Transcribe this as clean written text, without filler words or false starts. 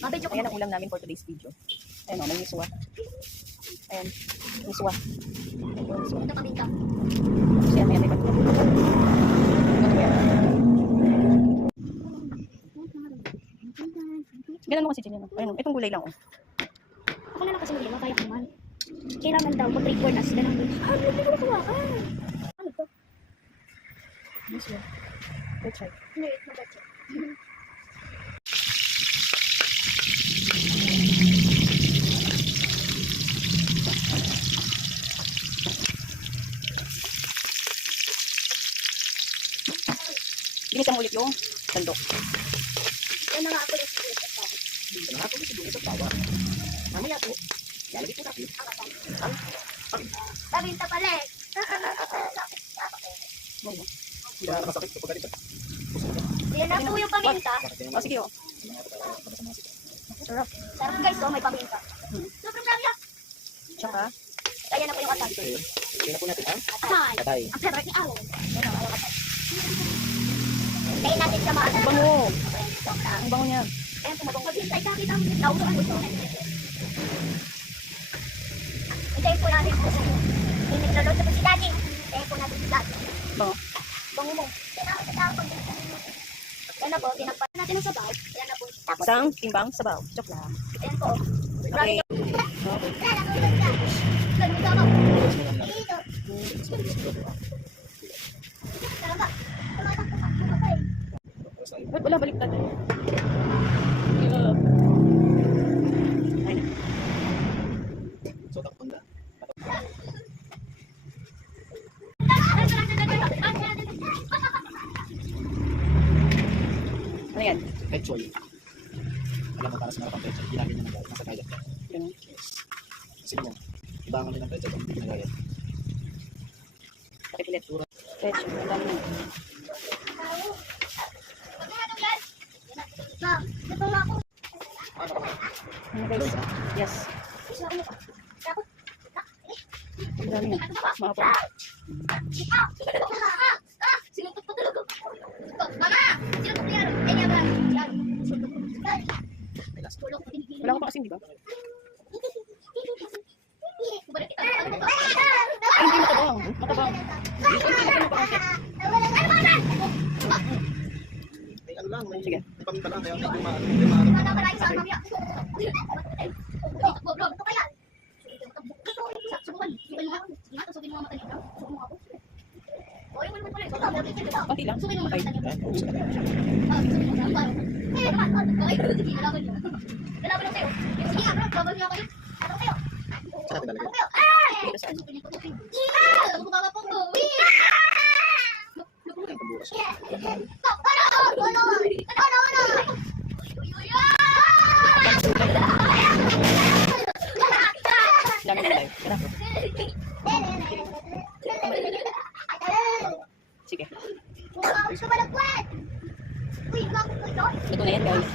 Mabidyo ko. Ayan ang ulam namin for today's video. Ayan o, may miswa. Ayan, miswa. Ito paminta. Siya, may pagkakas. Ganun mo kasi dyan yun. Ayun, itong gulay lang o. Ako na lang kasi mag-iwa, kaya naman. Kailangan daw, pag 3 corners, ganun din. Hindi ko nakawakan. Ano to? Miswa. Let's try. Hindi, mag-check. Ginisang ulit yung sandok. Yan na nga ako yung sinulit at ako. Lahat ko siguro sa tawa. Mamaya po, lalagay po natin. Paminta pala eh. Hindi na nakasakit ko pagkalit. Yan na po yung paminta. O sige o. Sarap. Sarap guys, oh, may paminta. Sobrang dami ah. Tsaka, Kaya na po yung atay. tingnan po natin ang Atay. katay. Ang favorite ni Alon. Kain natin siya maana. Ang bango. Ang bango niya. Ayan, tumatong maghintay ka. Kita mo, nausukan mo ito. Hintayin po natin po. May naglaload na po si Daddy. Hintayin po natin si Daddy. Bango. Bango mo. Yan na po, tinagpan natin ang sabaw. Yan na po. Tapos, Isang timbang sabaw. Chok lang. ayan po. Okay. Ganun ka mo. Dito. Talaga. Tumatakbo ka eh. Ba't wala baliktad? Ay. So, takpan na. Ano yan? Petchoy. Alam mo, para sa mga pang petchoy, ginagin niya ng gayat. Nasa gayat yan. Ganun. Yes. Kasi mo, ibangan din ng petchoy kung hindi ginagayat. Pakipilit. Pecho. Ang dami na. Ma, ito na ako. Ano guys? Yes. Isa ako na pa. Tapos, Ang dami na. Mga pa. sinutok pa talaga. Mama! Sinutok niya. Eh, niya ba? Yan. May last. Tulog. Wala ko pa kasi, di ba? Balik kita. Ano ba? Ay, hindi matabang. Matabang. May ano lang, may Sige. may paminta lang. Kaya medyo maano. Wala ka lang sa mamaya. Bro, ito kaya. Subukan. Subukan mo ako. Sige nga, subukan mo ang mata niyo. Subukan mo ako. O, yung wala pala. Konti lang. Subukan mo ang mata niyo. Ayan, ubus ka na. Subukan mo. Okay, sige, lalaban niyo. Lalaban lang kayo. Sige nga, bro, lalaban niyo kayo. Ano kayo? Saan natin lalagay? Dito saan? Ano ba po ko? Ayan, pagbukas. Dami na tayo. Tara. Sige. Ito na yan guys.